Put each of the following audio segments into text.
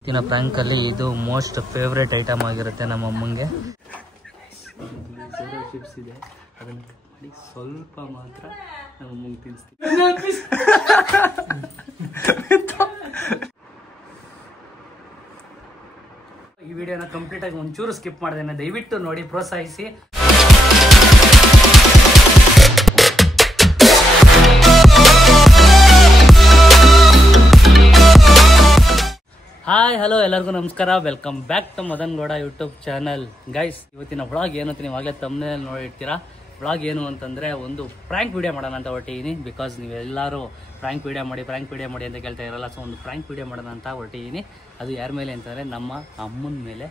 ಇವತ್ತಿನ ಪ್ರ್ಯಾಂಕಲ್ಲಿ ಇದು most favourite item ಆಗಿರುತ್ತೆ ನಮ್ಮ ಅಮ್ಮಂಗೆ. ಚಿಪ್ಸ್ ಇದೆ, ಅದನ್ನು ಮಾಡಿ ಸ್ವಲ್ಪ ಮಾತ್ರ ನಮ್ಮ ಅಮ್ಮಂಗೆ ತಿನ್ನಿಸ್ತೀವಿ. ಈ ವಿಡಿಯೋನ ಕಂಪ್ಲೀಟ್ ಆಗಿ ಒಂಚೂರು ಸ್ಕಿಪ್ ಮಾಡಿದ್ದೇನೆ, ದಯವಿಟ್ಟು ನೋಡಿ ಪ್ರೋತ್ಸಾಹಿಸಿ. ಹಾಯ್ ಹಲೋ ಎಲ್ಲರಿಗೂ ನಮಸ್ಕಾರ, welcome back to Madan Gowda YouTube channel. Guys, ಇವತ್ತಿನ ವ್ಲಾಗ್ ಏನು ಅಂತ ನೀವಾಗಲೇ ತಮ್ಮನೇಲಿ ನೋಡಿರ್ತೀರಾ. ವ್ಲಾಗ್ ಏನು ಅಂತಂದರೆ ಒಂದು ಪ್ರ್ಯಾಂಕ್ ವಿಡಿಯೋ ಮಾಡೋಣ ಅಂತ ಹೊರಟಿದ್ದೀನಿ. ಬಿಕಾಸ್ ನೀವೆಲ್ಲರೂ ಪ್ರ್ಯಾಂಕ್ ವಿಡಿಯೋ ಮಾಡಿ ಅಂತ ಕೇಳ್ತಾ ಇರಲ್ಲ. ಸೊ ಒಂದು ಪ್ರ್ಯಾಂಕ್ ವಿಡಿಯೋ ಮಾಡೋಣ ಅಂತ ಹೊರಟಿದ್ದೀನಿ. ಅದು ಯಾರ ಮೇಲೆ ಅಂತಂದರೆ ನಮ್ಮ ಅಮ್ಮನ ಮೇಲೆ.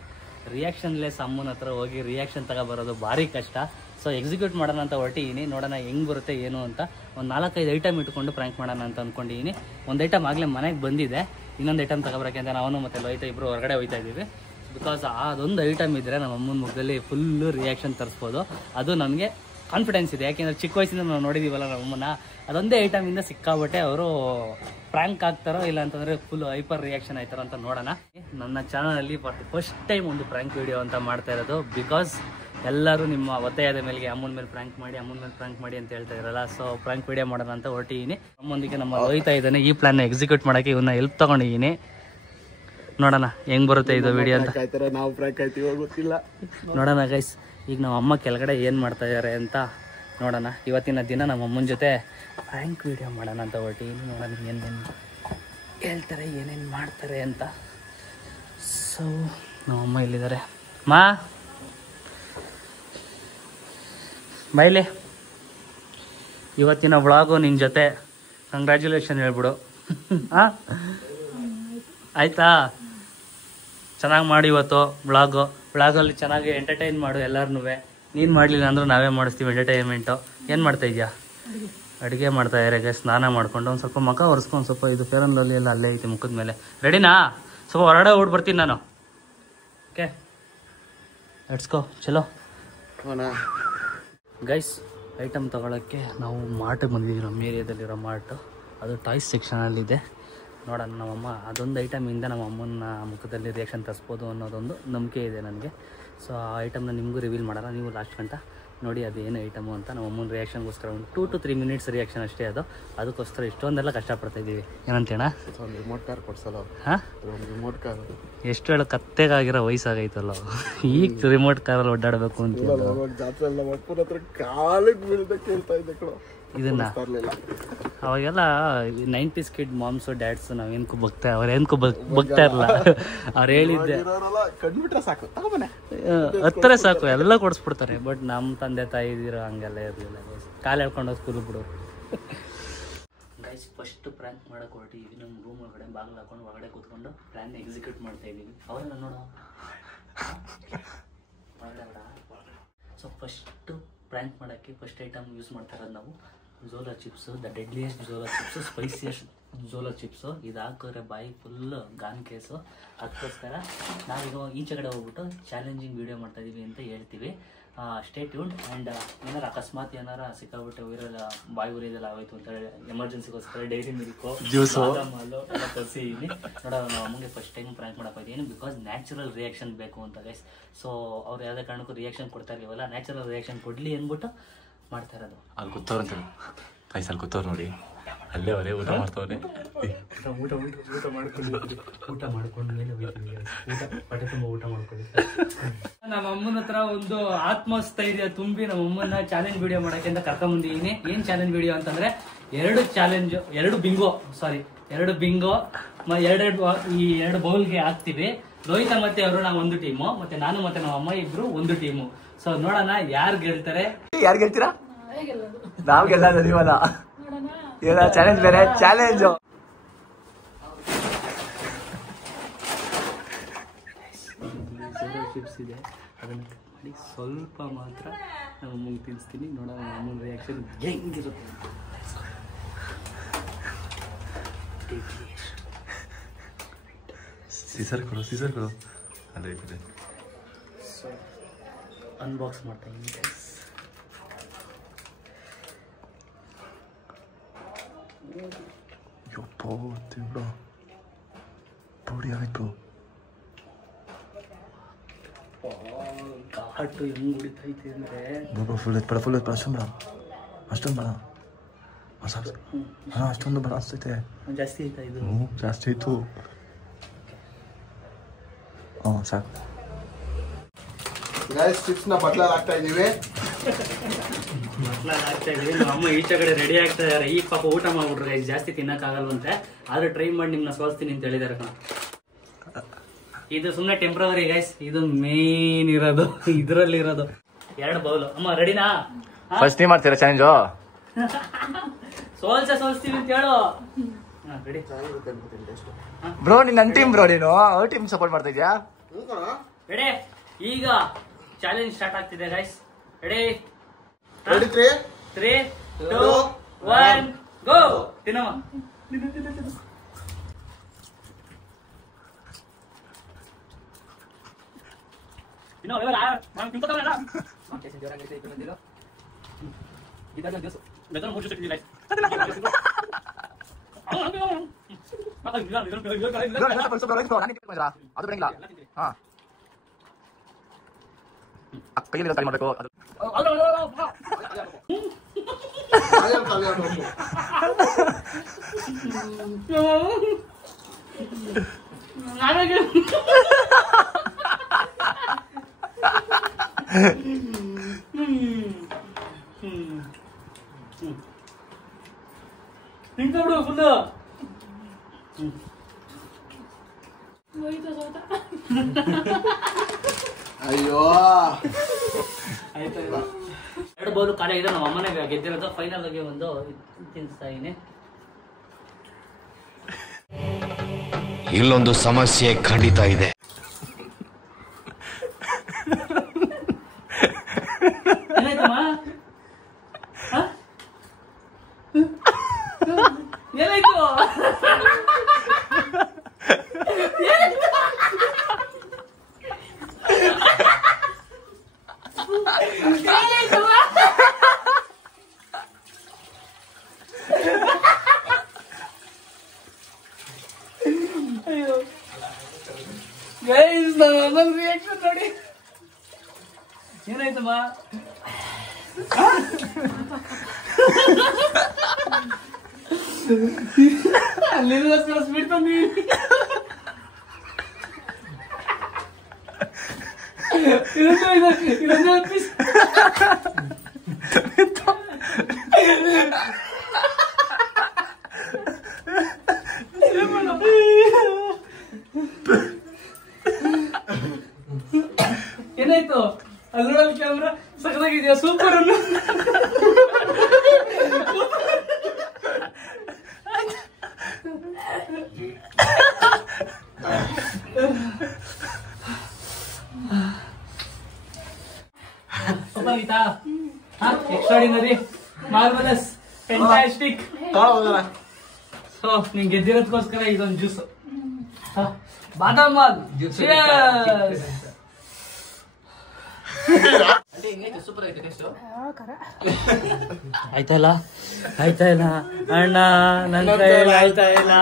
ರಿಯಾಕ್ಷನ್ಲೆಸ್ ಅಮ್ಮನ ಹತ್ರ ಹೋಗಿ ರಿಯಾಕ್ಷನ್ ತಗೊಬರೋದು ಭಾರಿ ಕಷ್ಟ. ಸೊ ಎಕ್ಸಿಕ್ಯೂಟ್ ಮಾಡೋಣ ಅಂತ ಹೊರಟಿದ್ದೀನಿ. ನೋಡೋಣ ಹೆಂಗೆ ಬರುತ್ತೆ ಏನು ಅಂತ. ಒಂದು 4-5 ಐಟಮ್ ಇಟ್ಕೊಂಡು ಪ್ರ್ಯಾಂಕ್ ಮಾಡೋಣ ಅಂತ ಅಂದ್ಕೊಂಡಿದ್ದೀನಿ. ಒಂದು ಐಟಮ್ ಆಗಲೇ ಮನೆಗೆ ಬಂದಿದೆ, ಇನ್ನೊಂದು ಐಟಮ್ ತಗೊಬರೋಕ್ಕೆ ಅಂತ ನಾವು ಮತ್ತು ಲೋಹಿತ ಇಬ್ಬರು ಹೊರಗಡೆ ಹೋಗ್ತಾ ಇದ್ದೀವಿ. ಬಿಕಾಸ್ ಅದೊಂದು ಐಟಮ್ ಇದ್ದರೆ ನಮ್ಮ ಅಮ್ಮನ ಮುಖದಲ್ಲಿ ಫುಲ್ಲು ರಿಯಾಕ್ಷನ್ ತರಿಸ್ಬೋದು. ಅದು ನನಗೆ ಕಾನ್ಫಿಡೆನ್ಸ್ ಇದೆ, ಯಾಕೆಂದರೆ ಚಿಕ್ಕ ವಯಸ್ಸಿಂದ ನಾವು ನೋಡಿದ್ದೀವಲ್ಲ ನಮ್ಮನ್ನ. ಅದೊಂದೇ ಐಟಮಿಂದ ಸಿಕ್ಕಾಬಟ್ಟೆ ಅವರು ಪ್ರ್ಯಾಂಕ್ ಆಗ್ತಾರೋ ಇಲ್ಲ ಅಂತಂದರೆ ಫುಲ್ ಹೈಪರ್ ರಿಯಾಕ್ಷನ್ ಆಯ್ತಾರೋ ಅಂತ ನೋಡೋಣ. ನನ್ನ ಚಾನಲಲ್ಲಿ ಫಸ್ಟ್ ಟೈಮ್ ಒಂದು ಪ್ರ್ಯಾಂಕ್ ವಿಡಿಯೋ ಅಂತ ಮಾಡ್ತಾ ಇರೋದು. ಬಿಕಾಸ್ ಎಲ್ಲರೂ ನಿಮ್ಮ ಒತ್ತಾಯದ ಮೇಲೆಗೆ ಅಮ್ಮನ ಮೇಲೆ ಪ್ರ್ಯಾಂಕ್ ಮಾಡಿ ಅಂತ ಹೇಳ್ತಾ ಇರಲ್ಲ. ಸೊ ಪ್ರ್ಯಾಂಕ್ ವಿಡಿಯೋ ಮಾಡೋಣ ಅಂತ ಹೊರಟಿದ್ದೀನಿ. ನಮ್ಮೊಂದಿಗೆ ನಮ್ಮ ಲೋಹಿತ ಇದ್ದಾನೆ. ಈ ಪ್ಲಾನ್ನ ಎಕ್ಸಿಕ್ಯೂಟ್ ಮಾಡೋಕ್ಕೆ ಇವನ್ನ ಹೆಲ್ಪ್ ತೊಗೊಂಡಿದ್ದೀನಿ. ನೋಡೋಣ ಹೆಂಗೆ ಬರುತ್ತೆ ಇದು ವಿಡಿಯೋ ಅಂತ. ನಾವು ಪ್ರ್ಯಾಂಕ್ ಆಯ್ತೀವೋ ಗೊತ್ತಿಲ್ಲ, ನೋಡೋಣ ಗೈಸ್. ಈಗ ನಮ್ಮ ಅಮ್ಮ ಕೆಳಗಡೆ ಏನು ಮಾಡ್ತಾ ಇದ್ದಾರೆ ಅಂತ ನೋಡೋಣ. ಇವತ್ತಿನ ದಿನ ನಮ್ಮ ಅಮ್ಮನ ಜೊತೆ ಪ್ರ್ಯಾಂಕ್ ವಿಡಿಯೋ ಮಾಡೋಣ ಅಂತ ಹೊರಟಿದ್ದೀನಿ. ನೋಡೋಣ ಏನೇನು ಹೇಳ್ತಾರೆ, ಏನೇನು ಮಾಡ್ತಾರೆ ಅಂತ. ಸೊ ನಮ್ಮಮ್ಮ ಇಲ್ಲಿದ್ದಾರೆ. ಮಾ ಬೈಲಿ, ಇವತ್ತಿನ ವ್ಲಾಗು ನಿನ್ನ ಜೊತೆ ಕಂಗ್ರ್ಯಾಚುಲೇಷನ್ ಹೇಳ್ಬಿಡು. ಹಾಂ ಆಯಿತಾ? ಚೆನ್ನಾಗಿ ಮಾಡಿ ಇವತ್ತು ವ್ಲಾಗಲ್ಲಿ ಚೆನ್ನಾಗಿ ಎಂಟರ್ಟೈನ್ ಮಾಡು ಎಲ್ಲರನ್ನೂ. ನೀನು ಮಾಡಲಿಲ್ಲ ಅಂದರೂ ನಾವೇ ಮಾಡಿಸ್ತೀವಿ ಎಂಟರ್ಟೈನ್ಮೆಂಟು. ಏನು ಮಾಡ್ತಾಯಿದ್ಯಾ? ಅಡುಗೆ ಮಾಡ್ತಾ ಇದ್ದಾರೆ. ಸ್ನಾನ ಮಾಡ್ಕೊಂಡು ಒಂದು ಸ್ವಲ್ಪ ಮುಖ ಒರೆಸ್ಕೊಂಡು, ಸ್ವಲ್ಪ ಇದು ಫೇರ್ ಆ್ಯಂಡ್ ಲವ್ಲಿ ಎಲ್ಲ ಅಲ್ಲೇ ಐತಿ ಮುಖದ ಮೇಲೆ. ರೆಡಿನಾ? ಸ್ವಲ್ಪ ಹೊರಗಡೆ ಓಡ್ಬರ್ತೀನಿ ನಾನು. Okay, let's go. ಚಲೋ ಗೈಸ್, ಐಟಮ್ ತೊಗೊಳಕ್ಕೆ ನಾವು ಮಾರ್ಟಿಗೆ ಬಂದಿದ್ದೀವಿ. ನಮ್ಮ ಏರಿಯಾದಲ್ಲಿರೋ ಮಾರ್ಟು, ಅದು ಟಾಯ್ಸ್ ಸೆಕ್ಷನಲ್ಲಿದೆ. ನೋಡೋಣ ನಮ್ಮಮ್ಮ ಅದೊಂದು ಐಟಮಿಂದ ನಮ್ಮ ಅಮ್ಮನ ಮುಖದಲ್ಲಿ ರಿಯಾಕ್ಷನ್ ತರಿಸ್ಬೋದು ಅನ್ನೋದೊಂದು ನಂಬಿಕೆ ಇದೆ ನನಗೆ. ಸೊ ಆ ಐಟಮ್ನ ನಿಮಗೂ ರಿವೀಲ್ ಮಾಡೋಣ. ನೀವು ಲಾಸ್ಟ್ ಗಂಟ ನೋಡಿ ಅದು ಏನು ಐಟಮು ಅಂತ. ನಮ್ಮ ಅಮ್ಮನ ರಿಯಾಕ್ಷನ್ಗೋಸ್ಕರ ಒಂದು 2 to 3 minutes ರಿಯಾಕ್ಷನ್ ಅಷ್ಟೇ ಅದು. ಅದಕ್ಕೋಸ್ಕರ ಇಷ್ಟೊಂದೆಲ್ಲ ಕಷ್ಟಪಡ್ತಾಯಿದ್ದೀವಿ. ಏನಂತೇಣ? Remote car ಕೊಡ್ಸಲ್ಲ. ಹಾಂ, ರಿಮೋಟ್ ಕಾರ್ ಎಷ್ಟು ಹೇಳೋ ಕತ್ತೆಗಾಗಿರೋ ವಯಸ್ಸಾಗೈತಲ್ಲ, ಈಗ ರಿಮೋಟ್ ಕಾರಲ್ಲಿ ಓಡಾಡಬೇಕು ಅಂತ. ಇದನ್ನ ಅವಾಗೆಲ್ಲ 90s ಕಿಡ್ ಮಾಮ್ಸು ಡ್ಯಾಡ್ಸು ನಾವೇನಕ್ಕೂ ಅವ್ರೇನಕ್ಕೂ ಬಗ್ತಾ ಇರಲ್ಲ. ಅವ್ರು ಹೇಳಿದ್ದೆ ಹತ್ತಿರ ಸಾಕು ಎಲ್ಲ ಕೊಡಿಸ್ಬಿಡ್ತಾರೆ. ಬಟ್ ನಮ್ಮ ತಂದೆ ತಾಯಿ ಇದಿರೋ ಹಂಗೆಲ್ಲ ಇರಲಿಲ್ಲ. ಕಾಲು ಹೇಳ್ಕೊಂಡು ಸ್ಕೂಲ್ ಬಿಡು. ಗೈಸ್, ಫಸ್ಟ್ ಪ್ರ್ಯಾಂಕ್ ಮಾಡೋಕೆ ಹೊರಟಿದ್ದೀವಿ. ನಮ್ಮ ರೂಮ್ ಒಳಗಡೆ ಬಾಗಿಲು ಹಾಕೊಂಡು ಒಳಗಡೆ ಕೂತ್ಕೊಂಡು ಪ್ಲ್ಯಾನ್ ಎಕ್ಸಿಕ್ಯೂಟ್ ಮಾಡ್ತಾ ಇದ್ದೀವಿ. ಅವರೆಲ್ಲ ನೋಡೋ ಸೊ ಫಸ್ಟು ಪ್ರ್ಯಾಂಕ್ ಮಾಡೋಕ್ಕೆ ಫಸ್ಟ್ ಐಟಮ್ ಯೂಸ್ ಮಾಡ್ತಾ ಇರೋದು ನಾವು Zola chips. The deadliest Zola chips, spiciest Zola chips. ಇದು ಹಾಕಿದ್ರೆ ಬಾಯಿ ಫುಲ್ ಗಾನ್ ಕೇಸು. ಅದಕ್ಕೋಸ್ಕರ ನಾವೀಗ ಈಚೆ ಕಡೆ ಹೋಗ್ಬಿಟ್ಟು ಚಾಲೆಂಜಿಂಗ್ ವೀಡಿಯೋ ಮಾಡ್ತಾಯಿದ್ದೀವಿ ಅಂತ ಹೇಳ್ತೀವಿ. Stay tuned. ಆ್ಯಂಡ್ ಏನಾರು ಅಕಸ್ಮಾತ್ ಏನಾರು ಸಿಕ್ಕಾಬಿಟ್ಟು ಊರೆಲ್ಲ ಬಾಯಿ ಉರಿಯೋದೆಲ್ಲ ಆಗೋಯ್ತು ಅಂತ ಹೇಳಿ ಎಮರ್ಜೆನ್ಸಿಗೋಸ್ಕರ ಡೈರಿ ಮಿಲ್ಕು, ಜ್ಯೂಸು ಎಲ್ಲ ತರಿಸಿದ್ದೀನಿ. ನೋಡೋಣ, ನಾವು ಅಮ್ಮಂಗೆ ಫಸ್ಟ್ ಟೈಮ್ ಪ್ರ್ಯಾಂಕ್ ಮಾಡೋಕ್ಕಾಯ್ತು. ಏನು ಬಿಕಾಸ್ ನ್ಯಾಚುರಲ್ ರಿಯಾಕ್ಷನ್ ಬೇಕು ಅಂತ ಗೈಸ್. ಸೊ ಅವ್ರು ಯಾವುದೇ ಕಾರಣಕ್ಕೂ ರಿಯಾಕ್ಷನ್ ಕೊಡ್ತಾ ಇರ್ಲಿವಲ್ಲ, ನ್ಯಾಚುರಲ್ ರಿಯಾಕ್ಷನ್ ಕೊಡಲಿ ಅಂದ್ಬಿಟ್ಟು ಮಾಡ್ತಾ ಇರೋದು. ಅಲ್ಲಿ ಕೂತವ್ರಂತ ಅಲ್ಲಿ ಕೂತವ್ರು ನೋಡಿ, ಅಲ್ಲೇ ಅವರೇ ಊಟ ಮಾಡ್ತವ್ರೆ. ಊಟ ಮಾಡ್ಕೊಂಡ್ಮೇಲೆ ಹೊಟ್ಟೆ ತುಂಬ ಊಟ ಮಾಡ್ಕೊಳ್ಳಿ. ನಮ್ಮ ಅಮ್ಮನ ಹತ್ರ ಒಂದು ಆತ್ಮಸ್ಥೈರ್ಯ ತುಂಬಿ ನಮ್ಮ ಅಮ್ಮನ ಚಾಲೆಂಜ್ ವಿಡಿಯೋ ಮಾಡೋಕೆ ಅಂತ ಕರ್ಕೊಂಬಂದಿದ್ದೀನಿ. ಏನ್ ಚಾಲೆಂಜ್ ವಿಡಿಯೋ ಅಂತಂದ್ರೆ 2 ಬಿಂಗೋ ಈ 2 ಬೌಲ್ಗೆ ಹಾಕ್ತಿವಿ. ಲೋಹಿತ ಮತ್ತೆ ಅವರು ನಾವು ಒಂದು ಟೀಮು, ಮತ್ತೆ ನಾನು ಮತ್ತೆ ನಮ್ಮ ಅಮ್ಮ ಇಬ್ರು ಒಂದು ಟೀಮು. ಸೊ ನೋಡೋಣ ಯಾರು ಗೆಲ್ತಾರೆ. ಯಾರು ಗೆಲ್ತೀರಾ? ನಾವ್ ಗೆಲ್ಲ ನೀವಲ್ಲ. ಚಾಲೆಂಜ್ ಬೇರೆ ಚಾಲೆಂಜ್. ಚಿಪ್ಸ್ ಇದೆ, ಅದನ್ನು ಮಾಡಿ ಸ್ವಲ್ಪ ಮಾತ್ರ ನಮ್ಮ ಅಮ್ಮಂಗೆ ತಿನ್ನಿಸ್ತೀನಿ. ನೋಡೋಣ ಅಮ್ಮನ ರಿಯಾಕ್ಷನ್ ಹೆಂಗಿರುತ್ತೆ. ಸೀಸರ್ ಕೊಡು ಅಲ್ಲೇ ಇದೆ. ಸೊ ಅನ್ಬಾಕ್ಸ್ ಮಾಡ್ತಾ ಇದ್ದೀನಿ. ಯಪ್ಪೋ ತಿಂಗಳು ಪೌಡಿ ಆಯ್ತು. ಘಾಟು ಹೆಂಗ್ ಹೊಡಿತೈತೆ ಅಂದ್ರೆ ಫುಲ್ ಬೇಡ ಅಷ್ಟೊಂದು ಬೇಡ ಅಷ್ಟೊಂದು ಬೇಡ ಅನ್ಸ್ತೈತೆ. ಜಾಸ್ತಿ ಆಯ್ತಾ ಇದು? ಜಾಸ್ತಿ ಆಯ್ತು. ಸಾಕು. ಚಿಪ್ಸ್ನ ಬಟ್ಲಾಗ್ತಾ ಇದೀವಿ. ಅಮ್ಮ ಈಚೆ ಕಡೆ ರೆಡಿ ಆಗ್ತಾ ಇದಾರೆ. ಈಗ ಪಾಪ ಊಟ ಮಾಡ್ಬಿಟ್ರೆ ಜಾಸ್ತಿ ತಿನ್ನಕ್ಕಾಗಲ್ವಂತೆ, ಆದ್ರೆ ಟ್ರೈ ಮಾಡಿ ನಿಮ್ನ ಸೋಲ್ಸ್ತೀನಿ ಅಂತ ಹೇಳಿದಾರೆ. ಇದು ಸುಮ್ಮನೆ ಟೆಂಪ್ರವರಿ ಗೈಸ್, ಇದು ಮೇನ್ ಇರೋದು ಇದ್ರಲ್ಲಿ ಇರೋದು. 2 ಬೌಲ್. ಅಮ್ಮ ರೆಡಿನಾ? ಫಸ್ಟ್ ನೀವು ಮಾಡ್ತೀರಾ ಚಾಲೆಂಜು? ಸೋಲ್ಸ್ತೀವಿ ಅಂತ ಹೇಳು. ರೆಡಿ ಬ್ರೋ, ನೀನ್ ನನ್ ಟೀಮ್ ಬ್ರೋ, ನೀನು ಅವ್ರ ಟೀಮ್ ಸಪೋರ್ಟ್ ಮಾಡ್ತಾ ಇದ್ಯಾ? ರೆಡಿ? ಈಗ ಚಾಲೆಂಜ್ ಸ್ಟಾರ್ಟ್ ಆಗ್ತಿದೆ ಗೈಸ್. ರೆಡಿ? 3, 2, 1 ಗೋ. ತಿನ್ನಮ್ಮ. ಕೈಯಲ್ಲಿ ಕೈ ಮಾಡಬೇಕು. ತಿಂಕಬಿಡು ಫುಲ್. ಅಯ್ಯೋ ಆಯ್ತಾ? 2 ಬೌಲ್ ಖಾಲಿ ಇದೆ. ನಮ್ಮ ಅಮ್ಮನೇ ಗೆದ್ದಿರೋದು. ಫೈನಲ್ ಆಗಿ ಒಂದು ತಿನ್ನಿಸ್ತಾ ಇದೀನಿ. ಇಲ್ಲೊಂದು ಸಮಸ್ಯೆ ಖಂಡಿತ ಇದೆ. ಏನಾಯ್ತಮ್ಮ? ಏನಾಯ್ತು? ಅಯ್ಯೋ ಗೈಸ್, ನನ್ನ ರಿಯಾಕ್ಷನ್ ನೋಡಿ. ಏನಾಯ್ತಮ್ಮ? ಅಲ್ಲಿಗೋಸ್ಕರ ಸ್ವೀಟ್ ತಂದಿದ್ದೀನಿ. ಇದೊಂದು ಪೀಸ್. ಏನಾಯ್ತು? ಅದ್ರಲ್ಲಿ ಕ್ಯಾಮ್ರಾ ಸಕಲಾಗಿದೆಯಾ? ಸೂಪರ್ ಅನ್ನು. ಸೂಪರ್ ಆಯ್ತಾ? Extraordinary, marvellous, fantastic. ಸೊ ನೀನ್ ಗೆದ್ದಿರೋದಕ್ಕೋಸ್ಕರ ಇದೊಂದು ಜ್ಯೂಸ್, ಬಾದಾಮ್ ಹಾಲ್. ಆಯ್ತಾ ಇಲ್ಲ ಅಣ್ಣ, ನನ್ನ ಕೈಯಲ್ಲಿ ಆಯ್ತಾ ಇಲ್ಲ.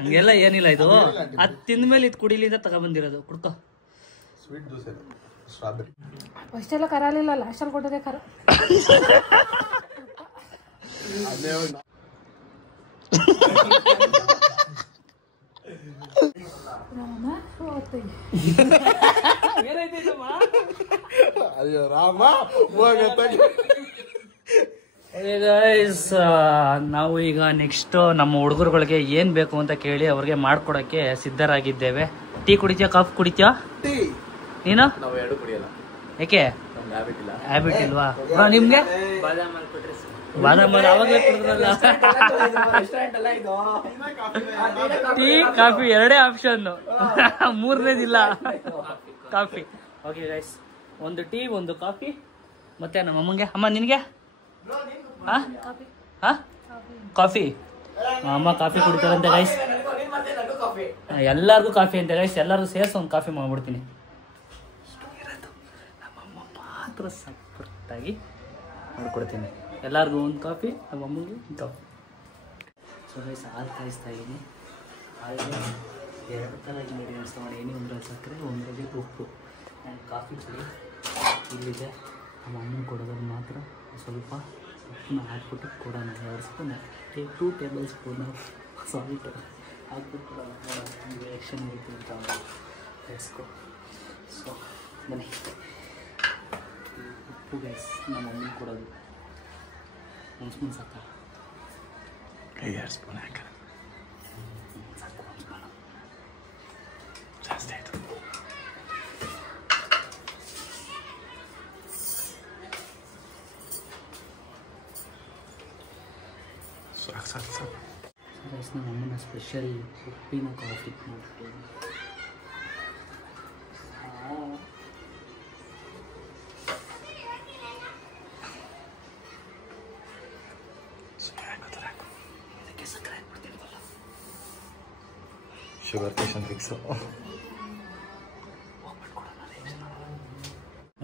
ಹಂಗೆಲ್ಲ ಏನಿಲ್ಲ. ಇದು ಅದ್ ತಿಂದ್ಮೇಲೆ ಇದು ಕುಡಿಲಿಂದ ತಗೊಂಡ್ಬಂದಿರೋದು. ಕುಡ್ಕೋ. ಸ್ವೀಟ್ ದೋಸೆ ಸ್ಟ್ರಾಬೆರಿ ಅಷ್ಟೆಲ್ಲ ಕರ ಆಗಲಿಲ್ಲ, ಲಾಸ್ಟಲ್ಲಿ ಕೊಟ್ಟದೆ ಕರ. ಅಯ್ಯೋ ರಾಮ. ನಾವು ಈಗ ನೆಕ್ಸ್ಟ್ ನಮ್ಮ ಹುಡುಗರುಗಳಿಗೆ ಏನ್ ಬೇಕು ಅಂತ ಕೇಳಿ ಅವ್ರಿಗೆ ಮಾಡ್ಕೊಡಕ್ಕೆ ಸಿದ್ಧರಾಗಿದ್ದೇವೆ. ಟೀ ಕುಡಿತೀಯ? ಕಾಫಿ ಕುಡಿತೀಯ ನೀನು? ನಾವು 2 ಕುಡಿಯಲ್ಲ. ಯಾಕೆ? ಹ್ಯಾಬಿಟ್ ಇಲ್ವಾ? ನಿಮ್ಗೆ ಬಾದಾಮ್ ಹಾಲ್ ಅವಾಗಲೇ ಕುಡಿದ್ರಲ್ಲ. ಟೀ ಕಾಫಿ 2 ಆಪ್ಷನ್, 3ನೇದಿಲ್ಲ. Coffee. Okay guys, 1 tea 1 coffee. ಮತ್ತೆ ನಮ್ಮ ಅಮ್ಮಂಗೆ. ಅಮ್ಮ ನಿನ್ಗೆ? ಕಾಫಿ. ಅಮ್ಮ ಕಾಫಿ ಕುಡಿತಾರಂತೆ ಗೈಸ್. ಎಲ್ಲಾರ್ಗು ಕಾಫಿ ಅಂತ ಗೈಸ್. ಎಲ್ಲಾರ್ಗು ಸೇರ್ಸಿ 1 ಕಾಫಿ ಮಾಡ್ಬಿಡ್ತೀನಿ. ನಮ್ಮಮ್ಮ ಮಾತ್ರ ಸಪೋರ್ಟಾಗಿ ಮಾಡ್ಕೊಡ್ತೀನಿ. ಎಲ್ಲರಿಗೂ ಒಂದು ಕಾಫಿ, ನಮ್ಮ ಅಮ್ಮಗೆ ಒಂದು ಕಾಫಿ. ಸೊ ಗೈಸ್ ಹಾಲು ಕಾಯಿಸ್ತಾ ಇದ್ದೀನಿ. ಹಾಲಿಗೆ 2 ಥರ ಇಂಗ್ರೀಡಿಯೆಂಟ್ಸ್ ತೊಗೊಂಡಿದ್ದೀನಿ. ಒಂದರಲ್ಲಿ ಸಕ್ಕರೆ, ಒಂದರಲ್ಲಿ ಉಪ್ಪು ಆ್ಯಂಡ್ ಕಾಫಿ ಪುಡಿ ಇಲ್ಲಿದೆ. ನಮ್ಮ ಅಮ್ಮನ ಕೊಡೋದ್ರಲ್ಲಿ ಮಾತ್ರ ಸ್ವಲ್ಪ ಉಪ್ಪನ್ನ ಹಾಕ್ಬಿಟ್ಟು ಕೊಡೋಣ. 2 ಸ್ಪೂನ್ 2 ಟೇಬಲ್ ಸ್ಪೂನ್ ಸಾಲ್ಟ್ ಹಾಕ್ಬಿಟ್ಟು ಕೊಡೋಣ. ರಿಯಾಕ್ಷನ್ ಇರುತ್ತೆ ಅಂತ ಬೆಳೆಸ್ಕೊ. ಸೊ ಬನ್ನಿ. ಉಪ್ಪು ಗೈಸ್ ನಮ್ಮ ಅಮ್ಮನ ಕೊಡೋದು 1 ಸ್ಪೂನ್ ಸಾಕ? 2 ಸ್ಪೂನ್ ಹಾಕ. ಸಾಕು 1 ಸ್ಪೂನ್ ಜಾಸ್ತಿ ಆಯಿತು. ಸಾಕು. ಗೈಸ್ ನಮ್ಮ ಅಮ್ಮನ ಸ್ಪೆಷಲ್ ಉಪ್ಪಿನ ಕಾಫಿ ಮಾಡ್ತೀನಿ. ಇದಕ್ಕೆ ಸಕ್ಕರೆ ಹಾಕ್ಬಿಡ್ತೀವಲ್ಲ. Sugar patient fix.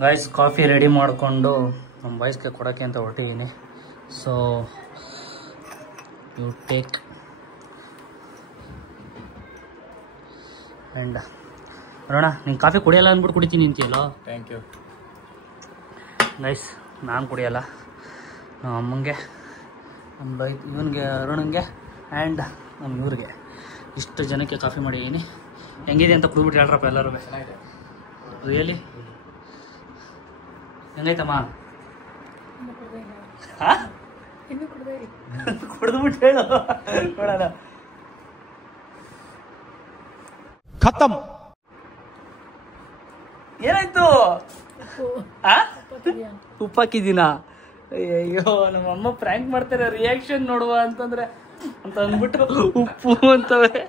Guys coffee ready ಮಾಡಿಕೊಂಡು ನಮ್ಮ ಬಾಯ್ಸ್ಗೆ ಕೊಡೋಕ್ಕೆ ಅಂತ ಹೊರಟಿದ್ದೀನಿ. ಸೊ ಯು ಟೇಕ್ ಆ್ಯಂಡ್ ಬರೋಣ. ನೀನು ಕಾಫಿ ಕುಡಿಯಲ್ಲ ಅಂದ್ಬಿಟ್ಟು ಕುಡಿತೀನಿ ಅಂತೀಯಲ್ಲ. Thank you guys. ನಾನು ಕುಡಿಯಲ್ಲ, ನಮ್ಮ ಅಮ್ಮಂಗೆ, ನಮ್ಮ ಇವನಿಗೆ ಅರುಣಂಗೆ ಆ್ಯಂಡ್ ನಮ್ಮ ಇವ್ರಿಗೆ ಇಷ್ಟು ಜನಕ್ಕೆ ಕಾಫಿ ಮಾಡಿದ್ದೀನಿ. ಹೆಂಗಿದೆ ಅಂತ ಕುಡಿದ್ಬಿಟ್ಟು ಹೇಳ್ರಪ್ಪ ಎಲ್ಲರೂ. ರಿಯಲಿ ಹೆಂಗೈತಮ್ಮ? ಹಾಂ ಇನ್ನೂ ಕುಡ್ದೇ ಕುಡಿದ್ಬಿಟ್ಟು ಹೇಳು ನೋಡೋಣ. खत्म ಏನಾಯ್ತು? ಉಪ್ಪು ಹಾಕಿದ್ದೀನ? ಅಯ್ಯೋ ನಮ್ಮ ಅಮ್ಮ ಪ್ರ್ಯಾಂಕ್ ಮಾಡ್ತಾರೆ. ರಿಯಾಕ್ಷನ್ ನೋಡುವ ಅಂತಂದ್ರೆ ಅಂತ ಅಂದ್ಬಿಟ್ಟು ಉಪ್ಪು ಅಂತವೆ.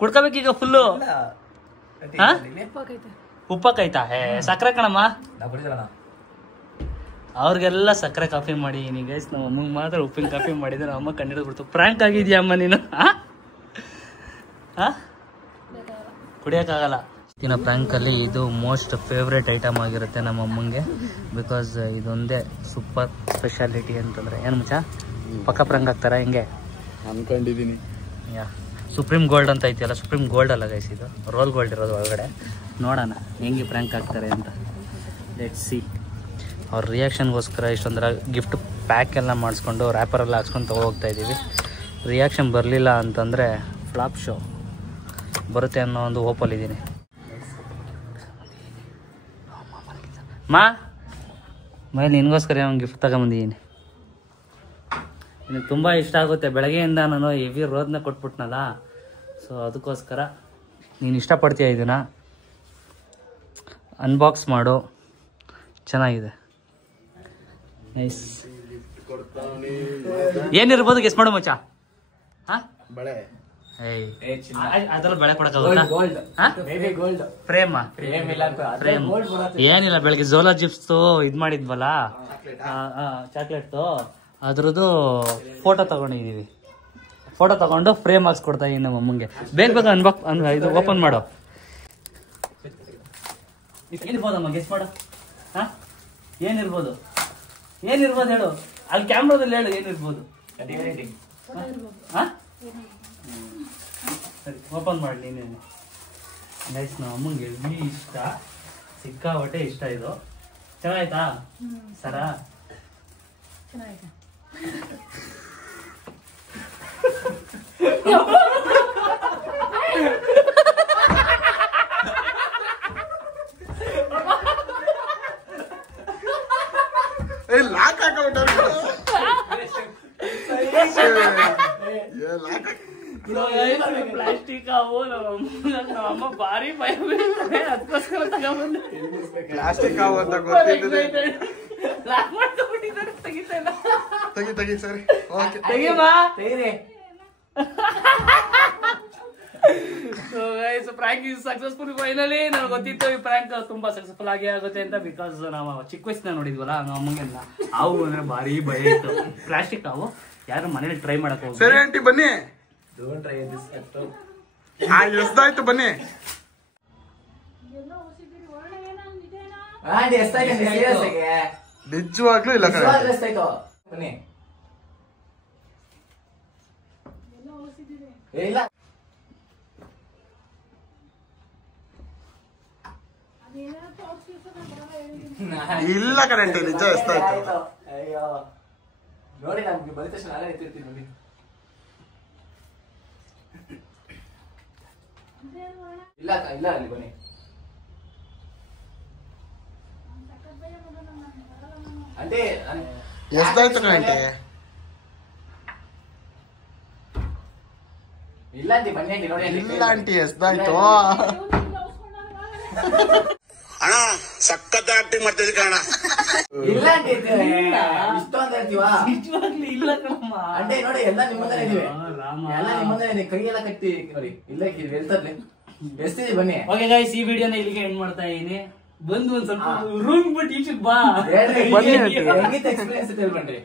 ಕುಡ್ಕೋಬೇಕೀಗ ಫುಲ್ಲು. ಉಪ್ಪಾಕೈತಾ? ಸಕ್ಕರೆ ಕಣಮ್ಮ. ಅವ್ರಿಗೆಲ್ಲ ಸಕ್ಕರೆ ಕಾಫಿ ಮಾಡಿದೀನಿ ಗೈಸ್. ನಮ್ಮ ಅಮ್ಮಗೆ ಮಾತ್ರ ಉಪ್ಪಿನ ಕಾಫಿ ಮಾಡಿದ್ರೆ ನಮ್ಮ ಅಮ್ಮ ಕಂಡಿಡ್ಬಿಡ್ತು. ಪ್ರ್ಯಾಂಕ್ ಆಗಿದ್ಯಾ ಅಮ್ಮ ನೀನು? ಕುಡಿಯೋಕ್ಕಾಗಲ್ಲ. ಇವತ್ತಿನ ಪ್ರ್ಯಾಂಕಲ್ಲಿ ಇದು ಮೋಸ್ಟ್ ಫೇವ್ರೇಟ್ ಐಟಮ್ ಆಗಿರುತ್ತೆ ನಮ್ಮ ಅಮ್ಮಂಗೆ. ಬಿಕಾಸ್ ಇದೊಂದೇ ಸೂಪರ್ ಸ್ಪೆಷಾಲಿಟಿ ಅಂತಂದರೆ. ಏನು ಮುಚ್ಚ ಪಕ್ಕ ಪ್ರ್ಯಾಂಕ್ ಆಗ್ತಾರ ಹಿಂಗೆ ಅನ್ಕೊಂಡಿದ್ದೀನಿ. ಯಾ ಸುಪ್ರೀಂ ಗೋಲ್ಡ್ ಅಂತ ಐತಿಯಲ್ಲ, ಸುಪ್ರೀಂ ಗೋಲ್ಡ್ ಅಲ್ಲ ಗೈಸ್, ಇದು ರೋಲ್ ಗೋಲ್ಡ್ ಇರೋದು ಒಳಗಡೆ. ನೋಡೋಣ ಹೆಂಗೆ ಪ್ರ್ಯಾಂಕ್ ಆಗ್ತಾರೆ ಅಂತ. Let's see. ಅವ್ರ ರಿಯಾಕ್ಷನ್ಗೋಸ್ಕರ ಇಷ್ಟೊಂದರ ಗಿಫ್ಟ್ ಪ್ಯಾಕ್ ಎಲ್ಲ ಮಾಡಿಸ್ಕೊಂಡು ರ್ಯಾಪರೆಲ್ಲ ಹಾಕ್ಸ್ಕೊಂಡು ತೊಗೋಗ್ತಾ ಇದ್ದೀವಿ. ರಿಯಾಕ್ಷನ್ ಬರಲಿಲ್ಲ ಅಂತಂದರೆ ಫ್ಲಾಪ್ ಶೋ ಬರುತ್ತೆ ಅನ್ನೋ ಒಂದು ಹೋಪಲ್ಲಿದ್ದೀನಿ. ಮೇಲೆ ನಿನಗೋಸ್ಕರ ಒಂದು ಗಿಫ್ಟ್ ತಗೊಂಬಂದಿದ್ದೀನಿ. ನಿನಗೆ ತುಂಬ ಇಷ್ಟ ಆಗುತ್ತೆ. ಬೆಳಗ್ಗೆಯಿಂದ ನಾನು ಹೆವಿ ರೋದನ್ನ ಕೊಟ್ಬಿಟ್ನಲ್ಲ, ಸೊ ಅದಕ್ಕೋಸ್ಕರ ನೀನು ಇಷ್ಟಪಡ್ತೀಯ ಇದನ್ನು. ಅನ್ಬಾಕ್ಸ್ ಮಾಡು, ಚೆನ್ನಾಗಿದೆ. ನೈಸ್. ಏನಿರ್ಬೋದು ಗೆಸ್ ಮಾಡು ಮಚ್ಚ. ಹಾಂ ಬಳೆ ಅದ್ರಲ್ಲಿ ಬೆಳೆ ಕೊಡಕ್ಕಾಗುತ್ತಾ? ಫ್ರೇಮ್ ಏನಿಲ್ಲ. ಬೆಳಗ್ಗೆ ಝೋಲಾ ಚಿಪ್ಸ್ ಇದ್ ಮಾಡಿದ್ವಲ್ಲ ಚಾಕ್ಲೇಟ್ದು, ಅದ್ರದ್ದು ಫೋಟೋ ತಗೊಂಡಿದೀವಿ. ಫೋಟೋ ತಗೊಂಡು ಫ್ರೇಮ್ ಹಾಕ್ಸ್ಕೊಡ್ತಾ ಇದೀನಿ ನಮ್ಮ ಅಮ್ಮಂಗೆ. ಬೇಗ ಇದು ಓಪನ್ ಮಾಡು. ಏನಿರ್ಬೋದಮ್ಮ ಗೆಸ್ ಮಾಡು. ಹಾ ಏನಿರ್ಬೋದು ಹೇಳು. ಅಲ್ಲಿ ಕ್ಯಾಮ್ರಾದಲ್ಲಿ ಹೇಳು ಏನಿರ್ಬೋದು. ಸರಿ ಓಪನ್ ಮಾಡಿ ನೀನೇನು. ನೈಸ್. ನಮ್ಮ ಅಮ್ಮಂಗೆ ಹೆವಿ ಇಷ್ಟ, ಸಿಕ್ಕಾಪಟ್ಟೆ ಇಷ್ಟ ಇದು. ಚೆನ್ನಾಯ್ತಾ ಸರ? ಚೆನ್ನಾಗಿದೆ. ಲಾಕ್ ಪ್ಲಾಸ್ಟಿಕ್ ಅವು ನಮ್ಮ ಭಾರಿ ಭಯ ಬೀಳ್ತಾರೆ, ಅದಕ್ಕೋಸ್ಕರ ತಗೊಂಡ್ಬಂದೆ. ಪ್ಲಾಸ್ಟಿಕ್ ಅವು ಅಂತ ಗೊತ್ತಿದ್ದೆ. ಲಾಕ್ ಮಾಡ್ಕೊಂಡ್ಬಿಟ್ಟಿದ್ದಾರೆ, ತೆಗಿತಾ ಇಲ್ಲ. ತೆಗಿ ಸರಿ. ಓಕೆ ತೆಗಿಯಮ್ಮ, ತೆಗೀರಿ. So guys, prank is successful finally. ನನಗೆ ಗೊತ್ತಿತ್ತು ಈ ಪ್ರಾಂಕ್ ತುಂಬಾ ಸಕ್ಸಸ್ಫುಲ್ ಆಗಿ ಆಗುತ್ತೆ ಅಂತ. ಬಿಕಾಸ್ ನಾವು ಚಿಕ್ಕ ವಯಸ್ಸಿನ ನೋಡಿದ್ವಲ್ಲ, ನಮ್ಮ ಅಮ್ಮಗೆಲ್ಲ ಅವು ಅಂದ್ರೆ ಭಾರಿ ಭಯ ಇತ್ತು. ಪ್ಲಾಸ್ಟಿಕ್ ಅವು ಯಾರು ಮನೇಲಿ ಟ್ರೈ ಮಾಡಕ್ ಹೋಗಿ. ಸರಿ ಆಂಟಿ ಬನ್ನಿ. ಎಷ್ಟಾಯ್ತು ಬನ್ನಿ. ನಿಜವಾಗ್ಲೂ ಇಲ್ಲ ಕಣೆ ನಿಜವಾಗ್ಲೂ ಎಷ್ಟಾಯ್ತು ಬನ್ನಿ ಏ, ಇಲ್ಲ ಇಲ್ಲ ಕಣಂಟಿ ನಿಜ ಎಷ್ಟಾಯ್ತು ಆಯ್ತು. ಅಯ್ಯೋ ನೋಡಿ ನಮ್ಗೆ ಬಂದ ತಕ್ಷಣ ನಾನೇ ಎತ್ತಿರ್ತೀನಿ ನೋಡಿ ಇಲ್ಲ ಇಲ್ಲ ಅಲ್ಲಿ ಬನ್ನಿ అంటే ಎಷ್ಟಾಯ್ತು ಕಣಂಟಿ ಇಲ್ಲ ಅಂತಿ ಬನ್ನಿ ಅಂಟಿ ನೋಡಿ ಇಲ್ಲ ಆಂಟಿ ಎಷ್ಟಾಯ್ತು ಅಣ್ಣ ಸಖತ್ ಆಕ್ಟಿಂಗ್ ಮಾಡ್ತಿದ್ದೆ ಕಣ. ಇಲ್ಲ ಅಂಟಿ ಇಷ್ಟು ಅಂತ ಹೇಳ್ತೀವಾ ನಿಜವಾಗ್ಲೂ ಇಲ್ಲ ಕಣಮ್ಮ. అంటే ನೋಡಿ ಎಲ್ಲ ನಿಮ್ಮಂದನೇ ಇದೀವಿ ರಾಮ. ಎಲ್ಲ ನಿಮ್ಮಂದನೇ ಕೈ ಎಲ್ಲ ಕಟ್ಟಿ ನೋಡಿ ಇಲ್ಲ ಹೇಳ್ತಾರೆ ಎಷ್ಟಿದೆ ಬನ್ನಿ ಓಕೆ ಗೈಸ್ ಈ ವಿಡಿಯೋನ ಇಲ್ಲಿಗೆ ಎಂಡ್ ಮಾಡ್ತಾ ಇದೀನಿ. ಬಂದು ಒಂದ್ ಸ್ವಲ್ಪ ರೂಮ್ ಬಿಟ್ಟು ಈಚೆಗೆ ಬಾ. ಬನ್ನಿ ಆಂಟಿ. ಹೆಂಗಿತ್ತು ಎಕ್ಸ್ಪೀರಿಯನ್ಸ್ ಅಂತ ಹೇಳ್ಬನ್ರಿ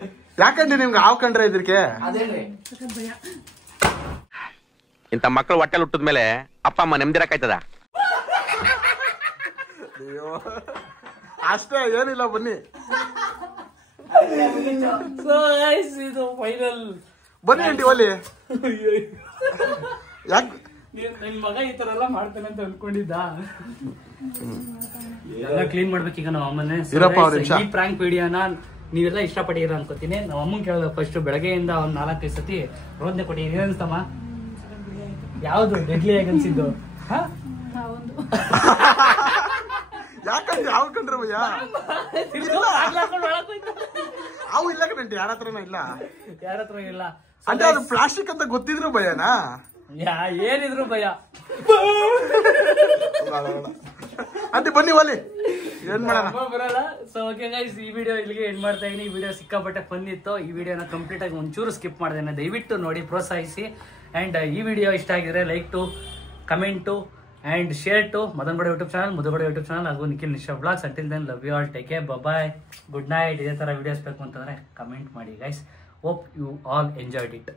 ಯಾಕಂಡಿ ನಿಮ್ಗೆ ಹಾವು ಕಂಡ್ರೆ ಇದಕ್ಕೆ ಅದೇನ್ರಿ ಭಯ. ಇಂಥ ಮಕ್ಕಳು ಹೊಟ್ಟೆಲ್ ಹುಟ್ಟಿದ ಮೇಲೆ ಅಪ್ಪ ಅಮ್ಮ ನೆಮ್ಮದಿರಕ್ಕಾಯ್ತದ? ಅಷ್ಟೇ ಏನಿಲ್ಲ ಬನ್ನಿ ಸೊ ಗೈಸ್ ಇದು ಫೈನಲ್. ಬನ್ನಿ ಆಂಟಿ ಒಲಿ ಯಾಕೆ ನಿನ್ ಮಗ ಈ ತರ ಎಲ್ಲ ಮಾಡ್ತಾನೆ ಅಂತ ಅನ್ಕೊಂಡಿದ್ದ. ಎಲ್ಲ ಕ್ಲೀನ್ ಮಾಡ್ಬೇಕೀಗ ನಮ್ಮ ಅಮ್ಮನೆ. ಇರಪ್ಪ ಒಂದ್ ನಿಮಿಷ. ಈ ಪ್ರಾಂಕ್ ವಿಡಿಯೋನ ನೀವೆಲ್ಲ ಇಷ್ಟಪಟ್ಟಿರ ಅನ್ಕೋತೀನಿ. ನಮ್ಮ ಅಮ್ಮನ್ ಕೇಳಬೇಕು ಫಸ್ಟ್. ಬೆಳಗ್ಗೆಯಿಂದ ಒಂದ್ 4-5 ಸತಿ ರೋದನೆ ಕೊಟ್ಟಿದ್ದೀನಿ. ಏನ್ ಅನ್ಸ್ತಮ್ಮ? ಯಾವ್ದು ಡೆಡ್ಲಿ ಆಗಿ ಅನ್ಸಿದ್ದು? ಒಂದು ಯಾಕಂದ್ರೆ ಹಾವು ಕಂಡ್ರೆ ಭಯ ಹಾವು ಇಲ್ಲ ಕಣಂಟಿ ಯಾರ ಹತ್ರನೂ ಇಲ್ಲ ಯಾರ ಹತ್ರ ಇಲ್ಲ. ಅಂದ್ರೆ ಅದು ಪ್ಲಾಸ್ಟಿಕ್ ಅಂತ ಗೊತ್ತಿದ್ರು ಭಯನಾ ಏನಿದ್ರು ಭಯ. ಆಂಟಿ ಬನ್ನಿ ಒಲಿ ಏನ್ ಮಾಡೋಣ ಬರಲ್ಲ. ಸೊ ಓಕೆ ಗೈಸ್ ಈ ವಿಡಿಯೋ ಇಲ್ಲಿಗೆ ಎಂಡ್ ಮಾಡ್ತಾ ಇದೀನಿ. ಈ ವಿಡಿಯೋ ಸಿಕ್ಕಾಪಟ್ಟೆ ಫನ್ ಇತ್ತು. ಈ ವಿಡಿಯೋನ ಕಂಪ್ಲೀಟ್ ಆಗಿ ಒಂಚೂರು ಸ್ಕಿಪ್ ಮಾಡ್ದೇನೆ. ದಯವಿಟ್ಟು ನೋಡಿ ಪ್ರೋತ್ಸಾಹಿಸಿ. ಅಂಡ್ ಈ ವಿಡಿಯೋ ಇಷ್ಟ ಆಗಿದ್ರೆ like to comment to and share to Madan Gowda YouTube channel, Mudugowda YouTube channel ಹಾಗೂ Nikhil Nisha vlogs. Until then love you all, take care, bye, good night. ಇದೇ ತರ ವಿಡಿಯೋಸ್ ಬೇಕು ಅಂತಂದ್ರೆ ಕಮೆಂಟ್ ಮಾಡಿ guys. Hope you all enjoyed it.